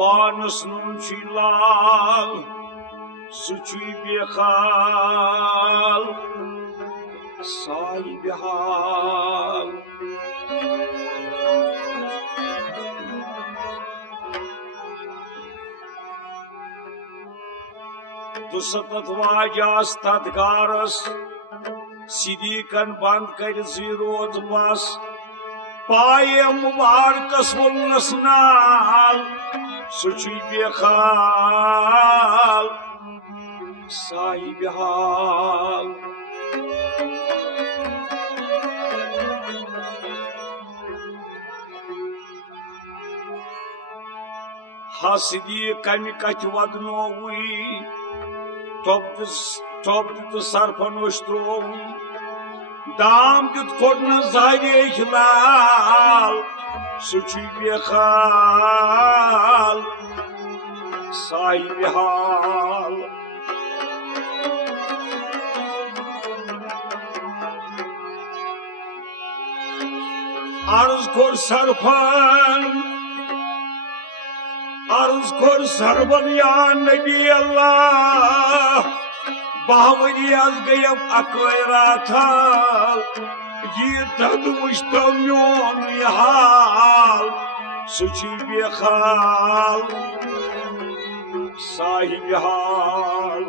पानस नुची लाल सुची बेहाल साई बेहाल दुसत वाजास तत्गारस सिदीकन बंद कर रोज बस पाए मुबारकस वोलनस नाल सुची बेहाल साई बेहाल हसदी कमि कच वदनोवी टोप सरफन वोश्त्रोव दाम दित कोड जारे लाल सुची बेहाल साई बेहाल अर्ज कोर सरफन या नबी अल्लाह बावरी आज गयम अकरात ये दद मुश्तो म्योन हाल सुची बेहाल साई बेहाल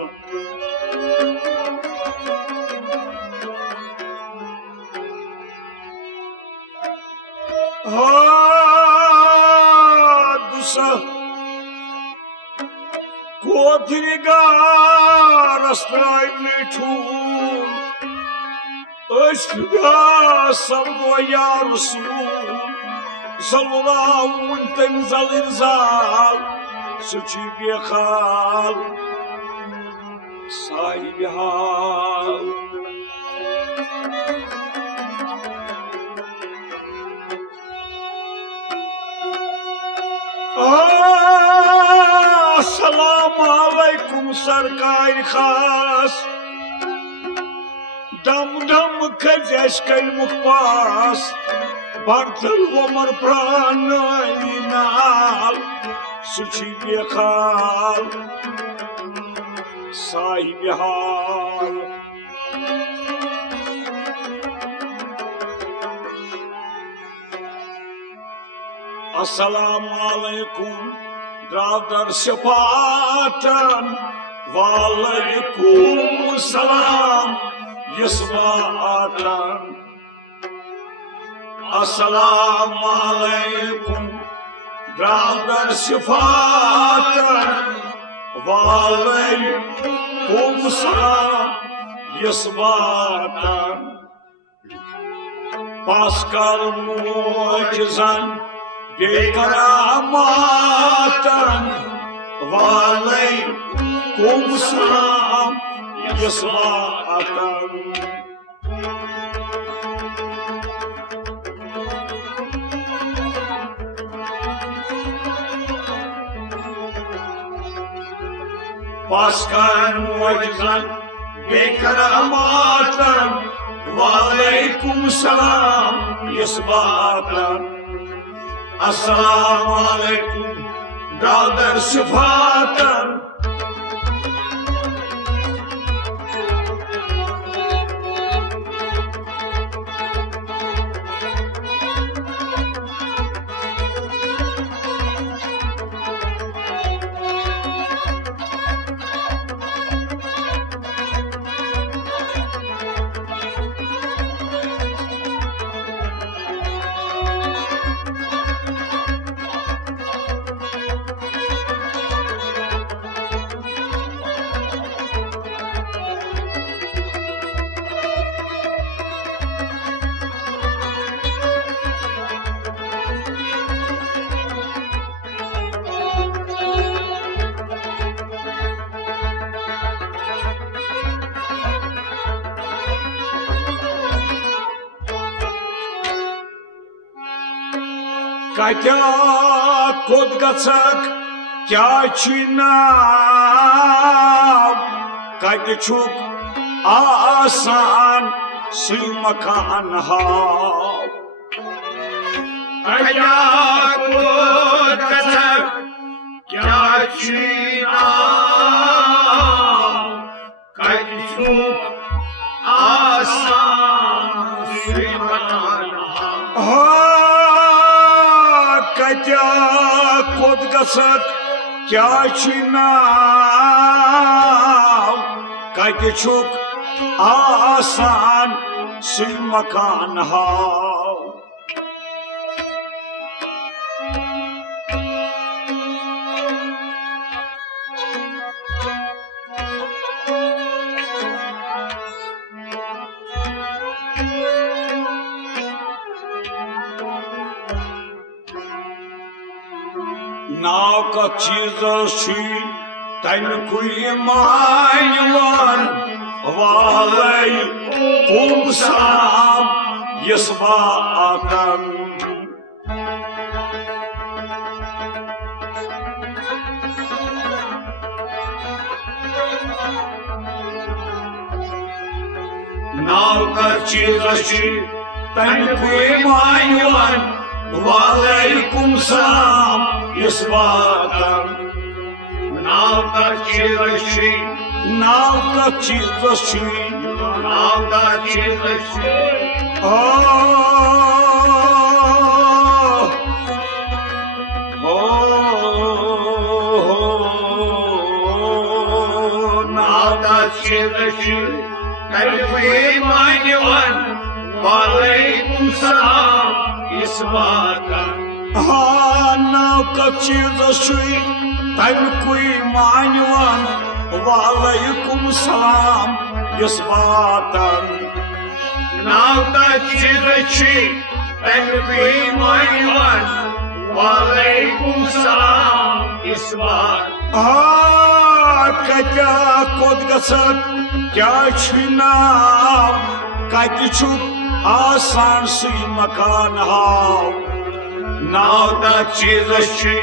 दुसा कोथरिगारस ठूल सबगो या रसूल सल्लल्लाहु तम जलिरजाल सुची बेहाल साई बेहाल अस्सलाम अलैकुम सरकार खास दम दम खजश कल मुखपास बर्तल वमर प्राण नाल सुची बेहाल साई बेहाल अस्सलाम अलैकुम द्रावदर शफातन वालेकुम सलाम यस्मातन अस्सलाम अलैकुम द्रावदर शफातन वालेकुम सलाम यस्मातन पास्कर मोजन बेकरामातन वालेकुम सलाम यस्मातन पास्कर मोजन बेकरामातन वालेकुम सलाम यस्मातन अस्सलामु अलैकुम Dadar सिफातन Katya kod gatsak kya chinav Katya chuk asan si makan hav Katya kod gatsak kya chinav Katya chuk asan si makan hav Katya kod gatsak kya chinav Katya chuk asan si makan hav Naw ka chizas chi tame kui mainivan valai kumsam yasvatan Naw ka chizas chi tame kui mainivan valaikum salam yasvatan Naw ka chizas chi Naw ka chizas chi Naw ka chizas chi Naw ka chizas chi tame kui mainivan valaikum salam yasvatan Naw ka chizas chi tame kui mainivan valaikum salam yasvatan Naw ka chizas chi tame kui mainivan valaikum salam yasvatan Katya kod gatsak kya chinav Katya chuk asan si makan hav Naw ka chizas chi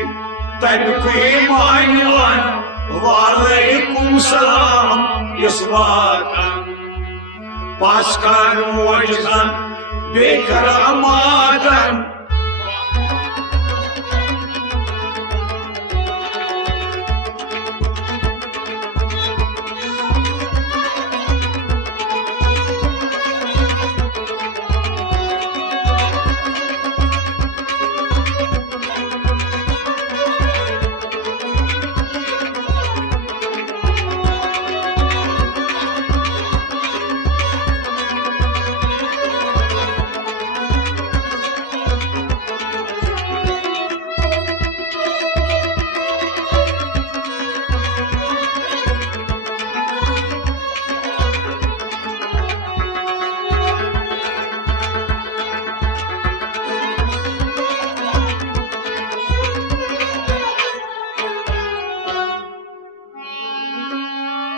tame kui mainivan valaikum salam yasvatan Paskar mucizan bekaramadan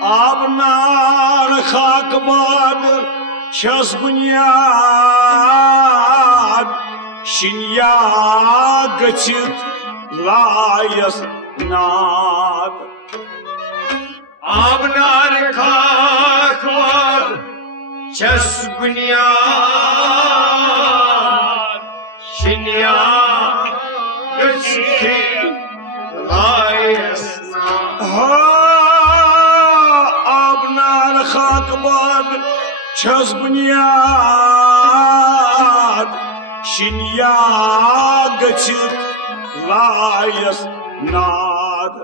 Abnar khakbad chas bunyad shinya gachit layas nad Abnar khakbad chas bunyad shinya gachit layas nad khakbad chas bunyad shinya gachit layas nad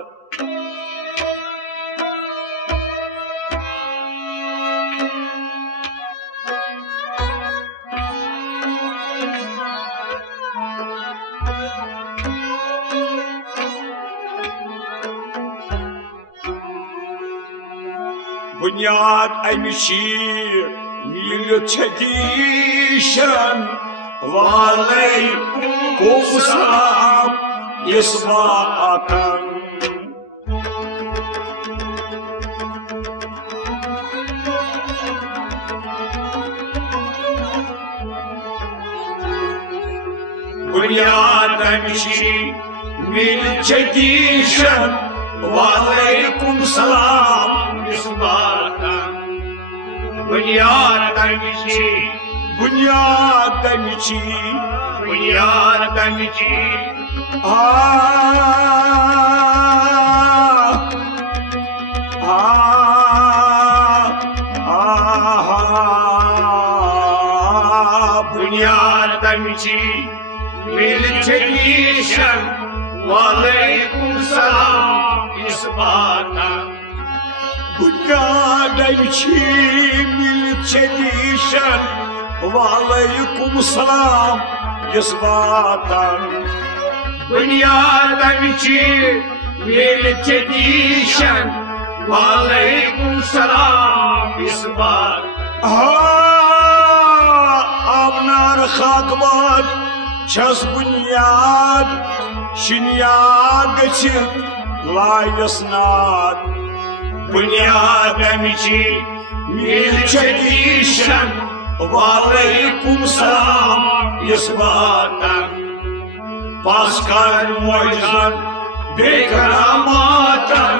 Bunyad aymişi millet çedişen Valey kusam yesvatan बुनियाद अमिशी मिल चदीशन वालेकुम सलाम इसबातन बुनियाद अमिशी बुनियाद अमिशी बुनियाद अमिशी बुनियाद अमिशी मिल चदीशन वालेकुम सलाम इसबातन बुनियाद अमिशी मिल चदीशन वालेकुम सलाम इसबातन बुनियाद अमिशी मिल चदीशन वालेकुम सलाम इसबातन Avnar khakbad chas bunyad shinyad gachit layasnad बुनियाद अमिशी मिल चदीशन वालेकुम सलाम इसबातन Paskar moizan बेकरामातन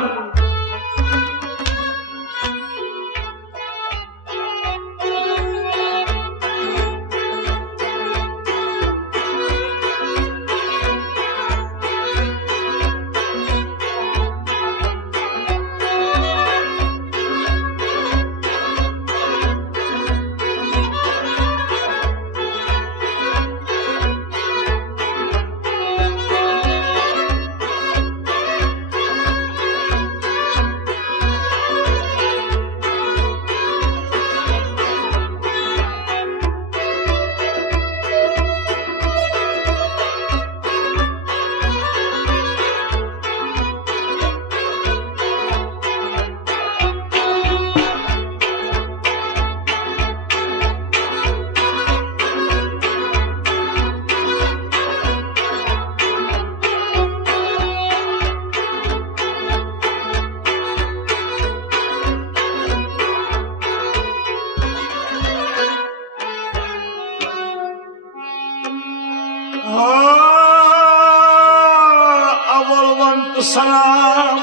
salam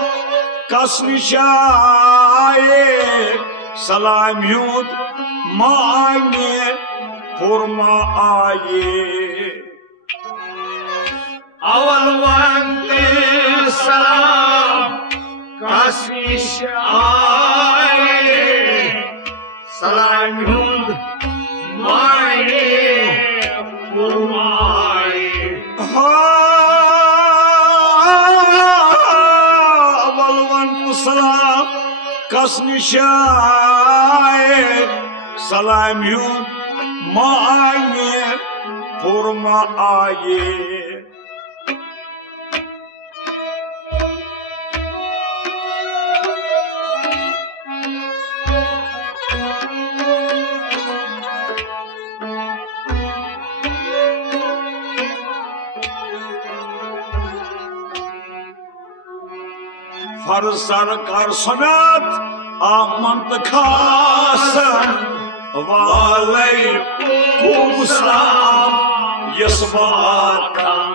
kasnishaye salam yud maange hurma aye अवल वंते सलाम काशिश आए सलाम हुंद माए फुरमाए अवल वंते सलाम kasnishaye salam yud maange hurma aye Farzar kar sanat amant khasan Walaikum salam yasbatan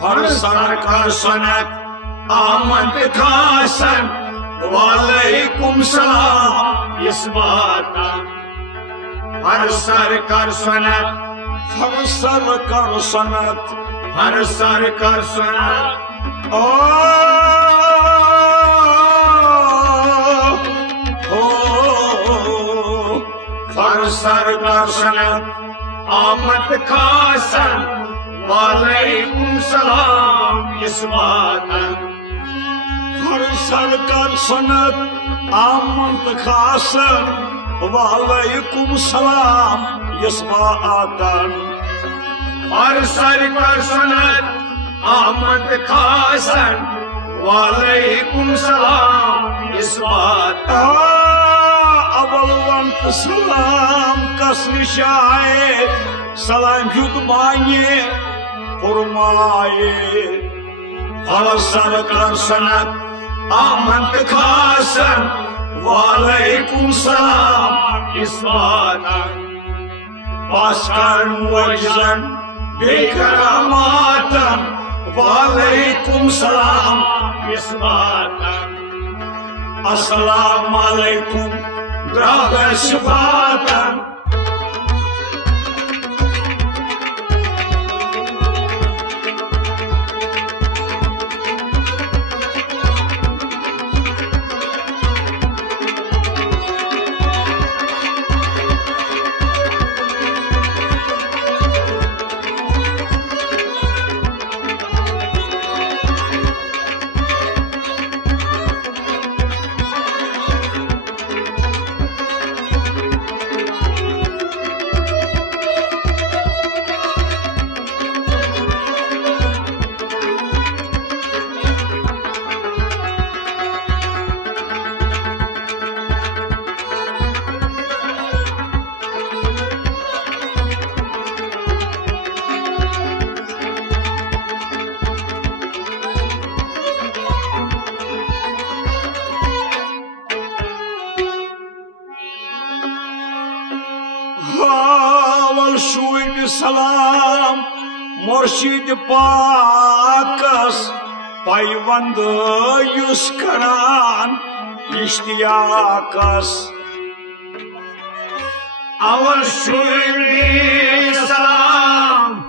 Farzar kar sanat amant khasan Walaikum salam इसबातन हर sir कर सनत हर sir कर सनत हर sir कर सनत हर sir कर सनत आमद खासन वालेकुम सलाम इसबातन हर सर कर सनत आमद खासन वालेकुम सलाम इसबातन हर सर कर सनत आमद खासन वालेकुम सलाम इसबातन अवल वंत सलाम कसनिशाए सलाम युद मांगे फरमाए हर सर कर Sanat Ahmad Hasan Waalaikum salam isbatan Paskan wajzan bikaramatan Waalaikum salam isbatan Assalamualaikum draga sifatan Salam Murşid Pakas Payvandı yüz karan iştiyakas Aval şuiri salam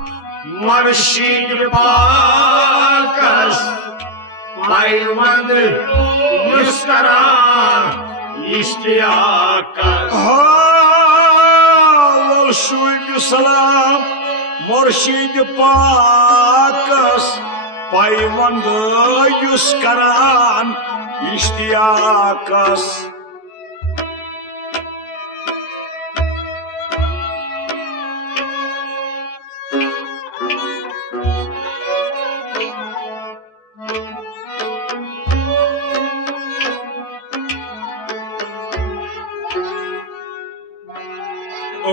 Murşid Pakas Payvandı yüz karan iştiyakas Aval şuiri salam Murşid Pakas Payvandı yüz karan iştiyakas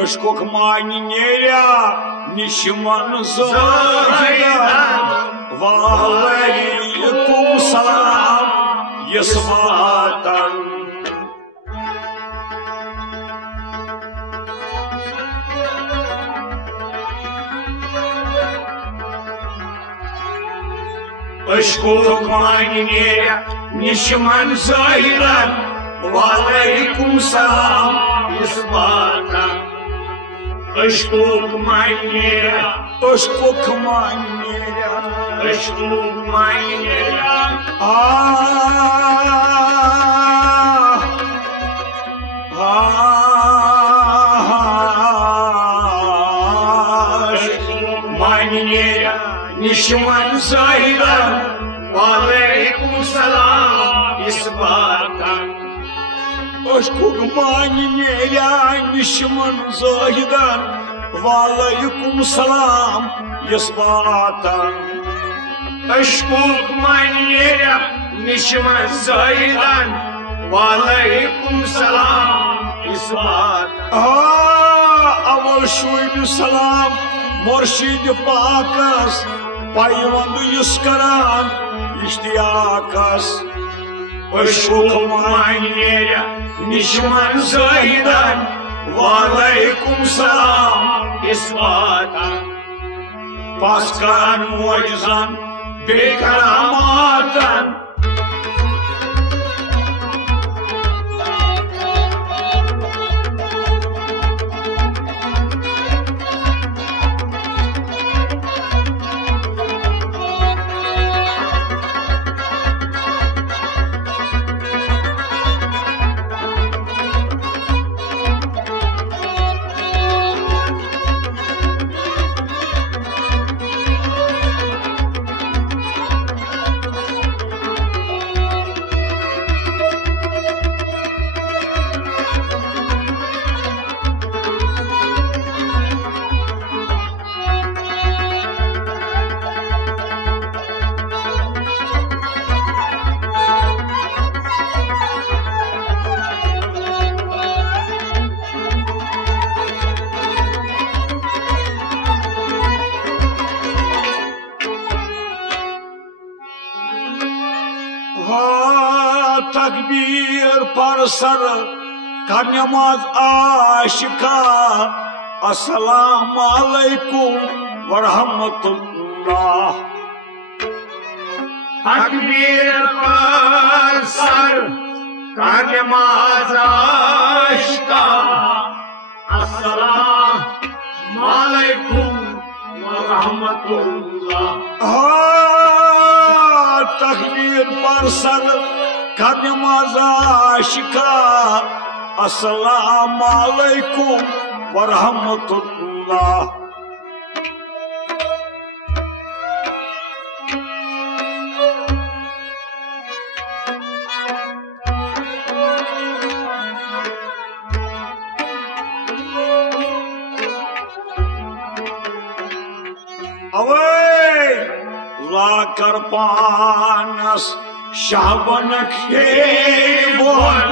Aşkok manineya nişman zahiden Vaalaikum salam yasmatan Aşkok manineya nişman zahiden Vaalaikum salam yasmatan Aşkok manineya Aşkok manineya Aşkok manineya Aşkok manineya Nişman zahiden Vaalaikum salam isbatan Aşkok manineya Nişman zahiden Vaalaikum salam isbatan Aşkok manineya Nişman zahiden Vaalaikum salam isbatan Aval şuydu salam Murşid Pakas Payvandı yüz karan iştiyakas Aşkok manineya Nişman zahiden Vaalaikum salam isbatan Paskan mucizan bekaramatan तकबीर पर sir का नमाज आशिका अस्सलाम अलैकुम वरहमतुल्लाह। तकबीर पर sir का नमाज आशिका अस्सलाम अलैकुम वरहमतुल्लाह। तकबीर पर सर का नमाज आशिका अस्सलाम अलैकुम वरहमतुल्लाह। अवे लाकर पानस शाबन खेवन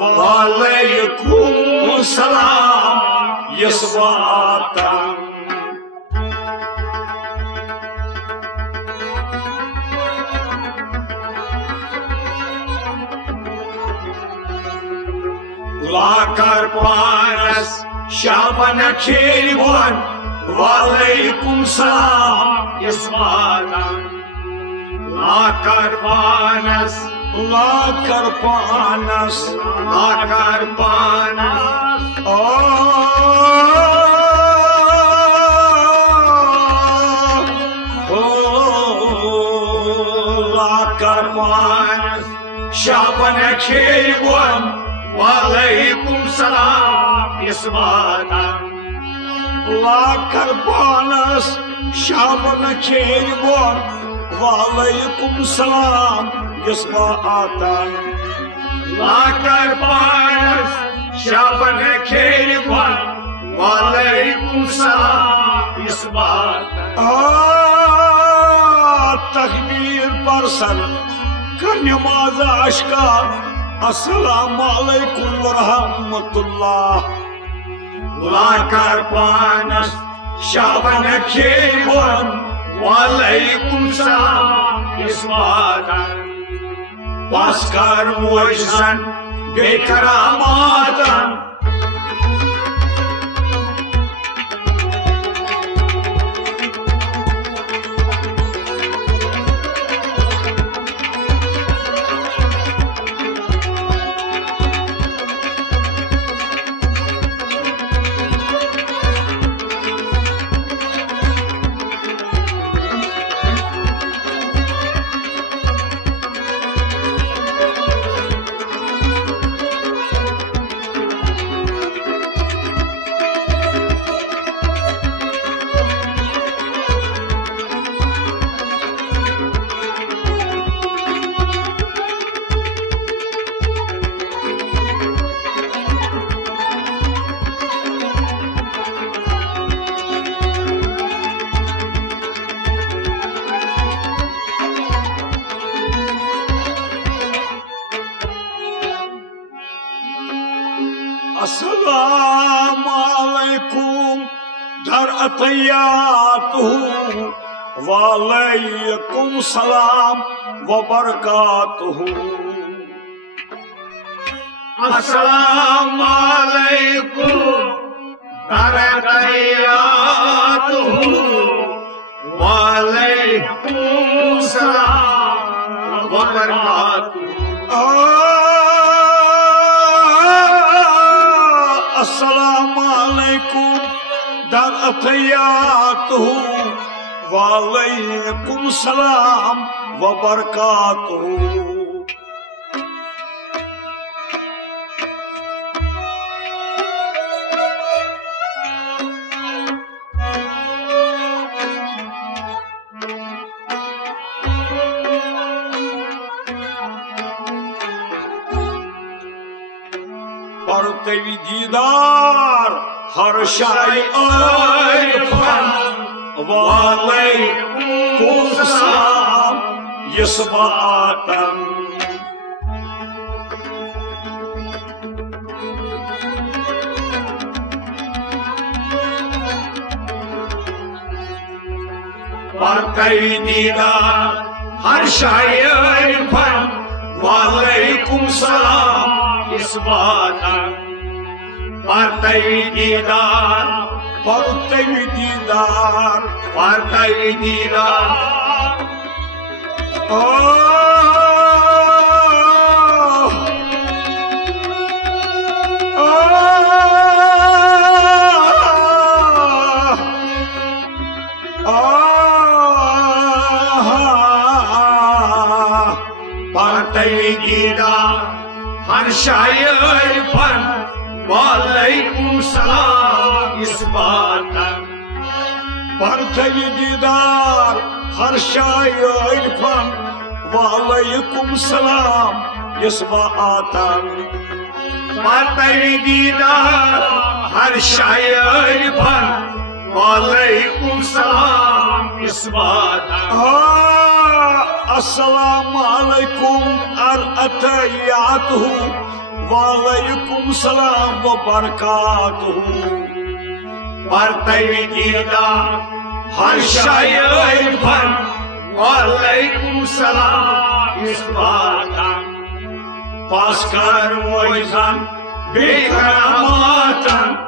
वालेकुम सलाम यस्वातन। लाकर पानस शाबन खेवन वालेकुम सलाम यस्वातन। लाकर पानस लाकर पानस लाकर पानस लाकर पानस शाबन खेवन वालेकुम सलाम यस्वातन। लाकर पानस शाबन खेवन वालेकुम सलाम यस्वातन। लाकर पानस शाबन खेवन वालेकुम सलाम यस्वातन। तकबीर पर सर का नमाज आशिका अस्सलाम अलैकुम वरहमतुल्लाह। लाकर पानस शाबन खेवन वालेकुम सलाम यस्वातन। पासकर मोइसन बेकरामातन। अस्सलाम अलैकुम दर अतयातुहु वालेकुम सलाम व बरकातुहु। अस्सलाम अलैकुम दर अतयातुहु वालेकुम सलाम व बरकातुहु। अस्सलाम अलैकुम दर अतयातुहु वालेकुम सलाम व बरकातुहु। परतवी दीदार हर शाय आरिफन वालेकुम सलाम यस्वातन। परतवी दीदार हर शाय आरिफन वालेकुम सलाम इस बात परतई दीदार परतई दीदार परतई दीदार परतई दीदार हर शायर फन वालेकुम सलाम इस बात परतई दीदार हर शायर फन वालेकुम सलाम इस बात परतई दीदार हर शायर फन वालेकुम सलाम इस बात अस्सलामु अलैकुम अतहियातुहु वालेकुम सलाम व बरकातुहु परतई दीदार हर शायर फन वालेकुम सलाम इस बात पास कर मोइज़न बेकरामातन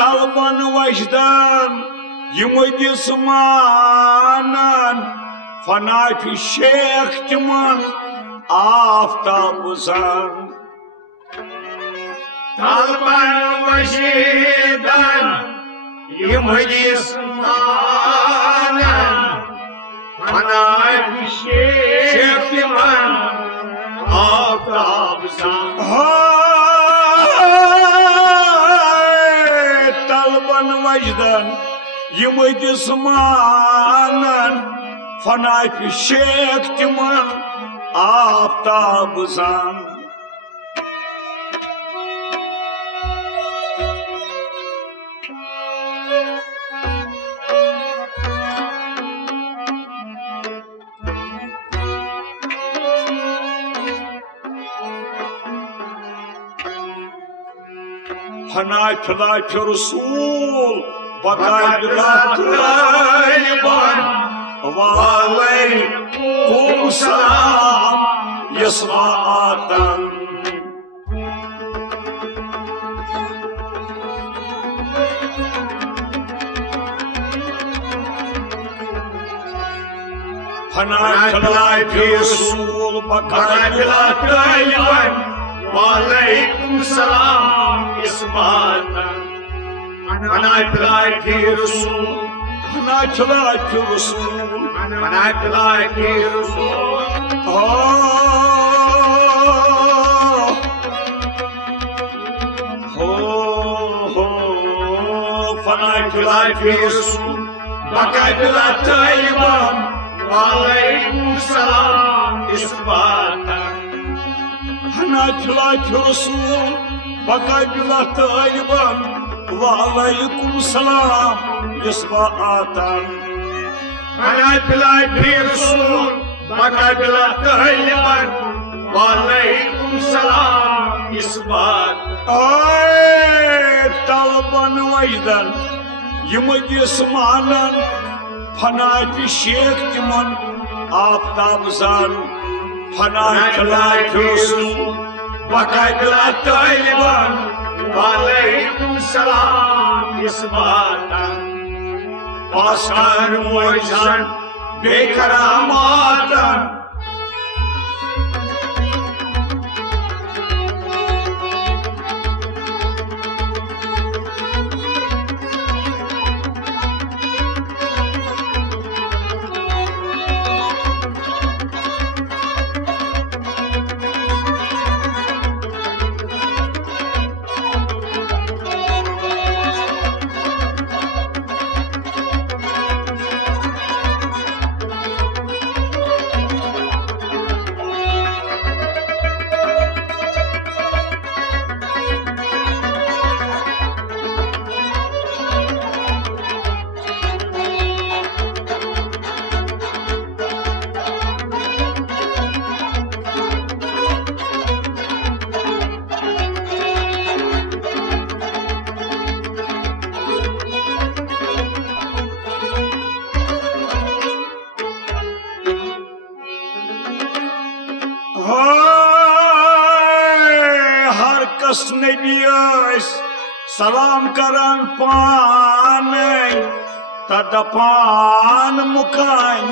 तलबन वजदन यमदिस मानन फनाफि शेख तिमन आफ्ताब जन तलबन वजदन यमदिस मानन फनाफि शेख तिमन आफ्ताब जन वजदन यमदिस मानन फनाफि शेख तिमन आफ्ताब जन फनाफि रसूल वालेकुम सलाम यस्मातन फनाफि रसूल वालेकुम सलाम इस बात फनाफि रसूल फनाफि रसूल फनाफि रसूल फनाफि रसूल बकाबिला तैयबन वालेकुम सलाम इस बात फनाफि रसूल बकाबिला तैयबन वालेकुम सलाम इस बात फनाफि रसूल बकाबिला तैयबन वालेकुम सलाम इस बात तलबन वजदन यमदिस मानन फनाफि शेख तिमन आफ्ताब जन फनाफि रसूल बकाबिला तैयबन वालेकुम सलाम इस बातन पासकर मोइजन बेकरामातन हर कस नबी सलाम करन पाने तदपान मुकान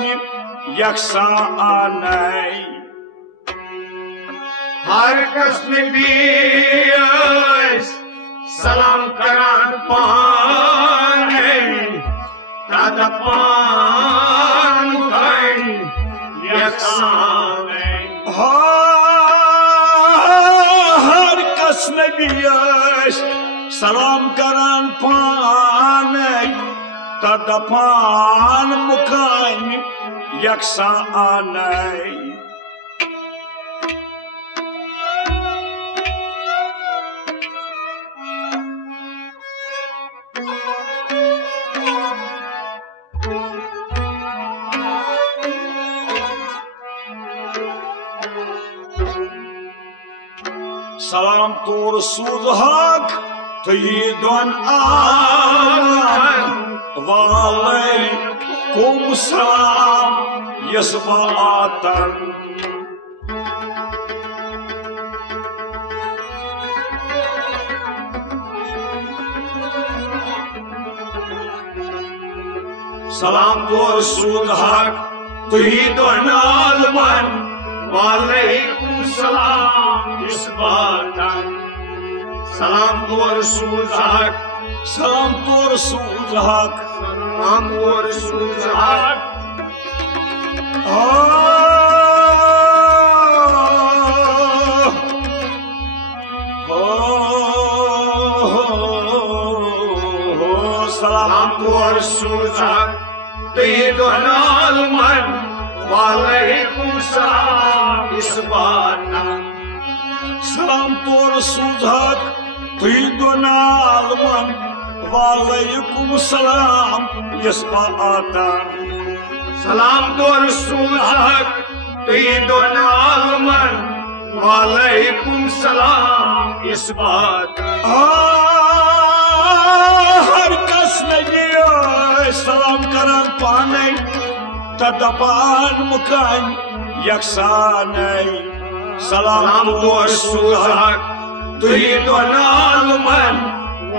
यकसा आने हर कस नबी सलाम करन पाने तदपान मुकान यकसा हर कस नबी सलाम करन पाने तदपान मुकान यकसा आने सलाम तोर सूद हक तयीदन वालेकुम सलाम यसबातन सलाम तोर सूद हक तयीदन वालेकुम सलाम इस बातन सलाम तोर सूद हक सलाम तोर सूद हक सलाम तोर सूद हक सलाम तोर सूद हक तयीदन वालेकुम सलाम इस बातन सलाम तोर सूद हक तयीदन वालेकुम सलाम यसबातन सलाम तोर सूद हक तयीदन वालेकुम सलाम इस बातन हर कस नबी सलाम करन पाने तदपान मुकान यकसान सलाम तोर सूद हक तयीदन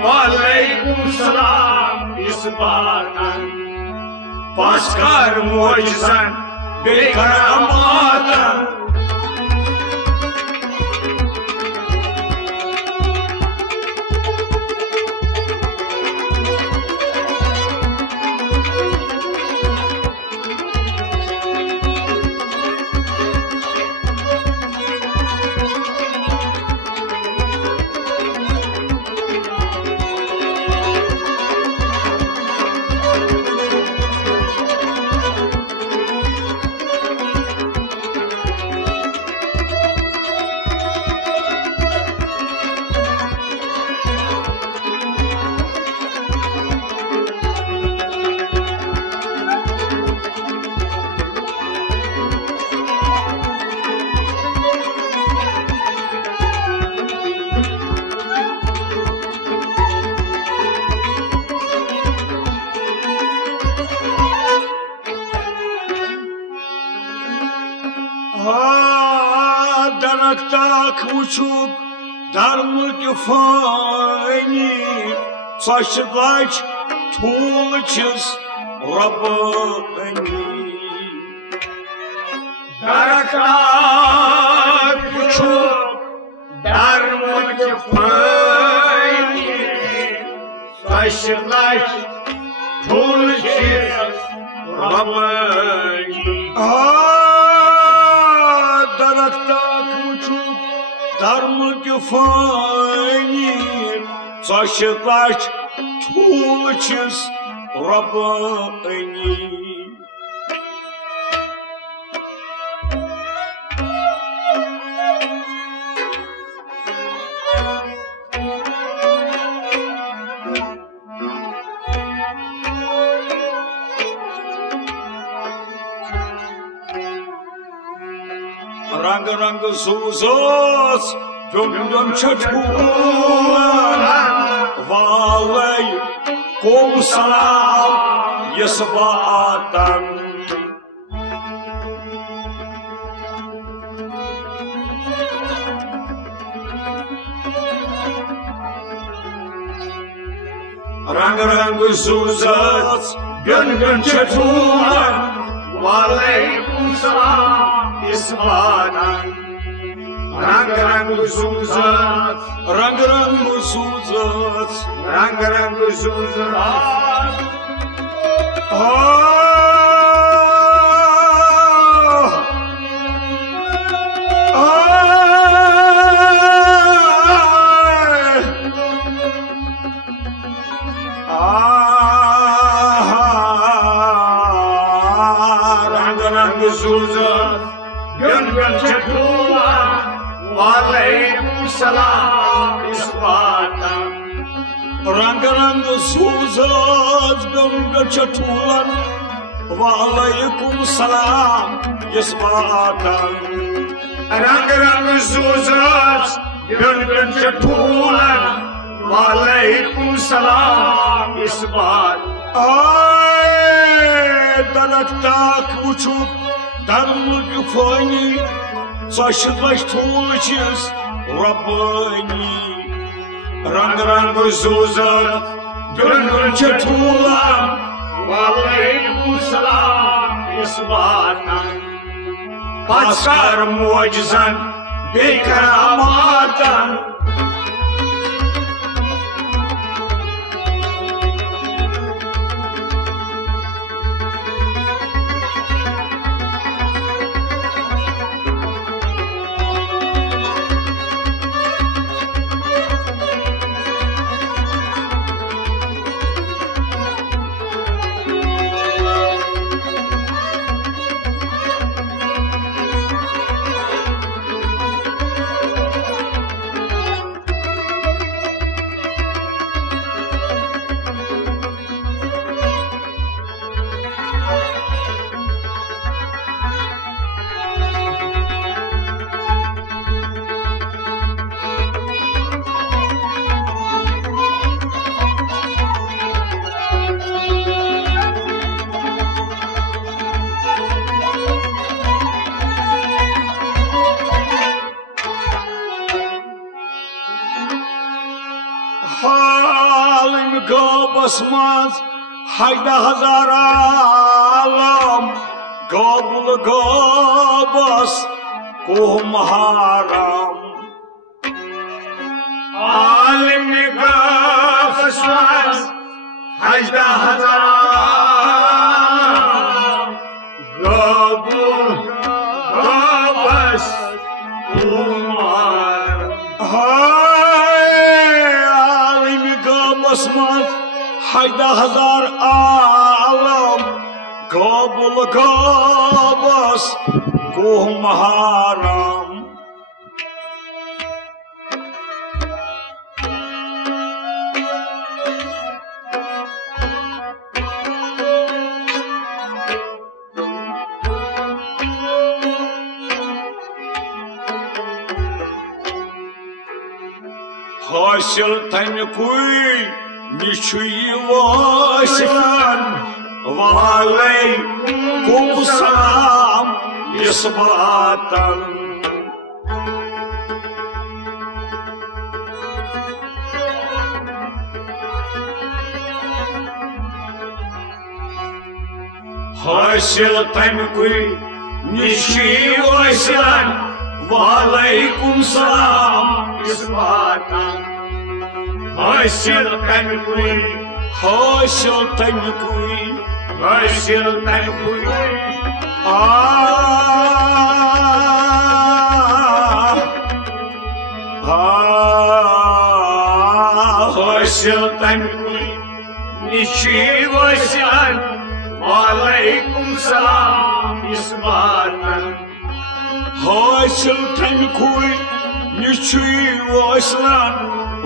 वालेकुम सलाम इस बातन पासकर मोइजन बेकरामातन दनक ताक वुचुक darmul fani saçlaç tulçız Rabbani Daraklar küçük darmul fani saçlaç tulçız Rabbani Darakta küçük darmul fani saçlaç tulçız Rabbani Rang rang suzos Döndüm çatkulan Valay kum salam Yasbatan Rang rang suzos Döndüm çatkulan Valay kum salam Isbanan Rang rang suzat Rang rang suzat Rang rang suzat Rang rang suzat Gönül çetulan Aleykümselam İsbatan Rang rang suzat Gönül çetulan Aleykümselam İsbatan Rang rang suzat Gönül çetulan Aleykümselam İsbatan Darakta küçük darmul fani saçlaç tulçız Rabbani Rang rang suzat Gönül çetulan Aleykümselam İsbatan Paskar mucizan Bekaramatan Halim gobasmaz Hayda hazar alam Gobul gobas Kum haram Alim nikafışmaz Hacda hazaram Gobul gobas Umar Basmaz hayda hazar alam Kabul kabas kuhum haram Hasil tanikuy Ничуевосян, валейкум салам, Исбатан. हासिल तमकुई निशी वसिलन वालेकुम सलाम इस वातन हासिल तमकुई हासिल तमकुई हासिल तमकुई हासिल तमकुई निशी वसिलन वालेकुम सलाम इस वातन हासिल तमकुई निशी वसिलन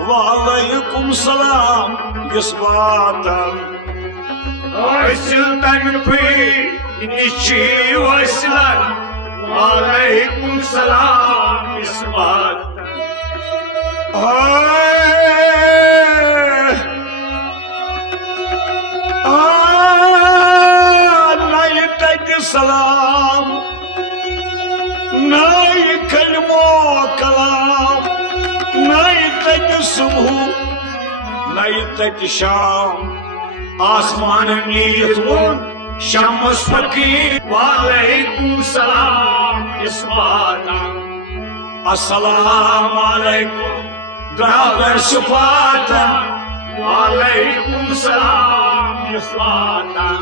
वालेकुम सलाम इस वातन हासिल तमकुई निशी वसिलन वालेकुम सलाम इस वातन सलाम नाई कलमो कलाम नाई तज सुबह नाई तज शाम आसमान नीत शम्स फकीर वालेकुम सलाम इस वातन अस्सलाम अलैकुम दागर सिफातन वालेकुम सलाम इस वातन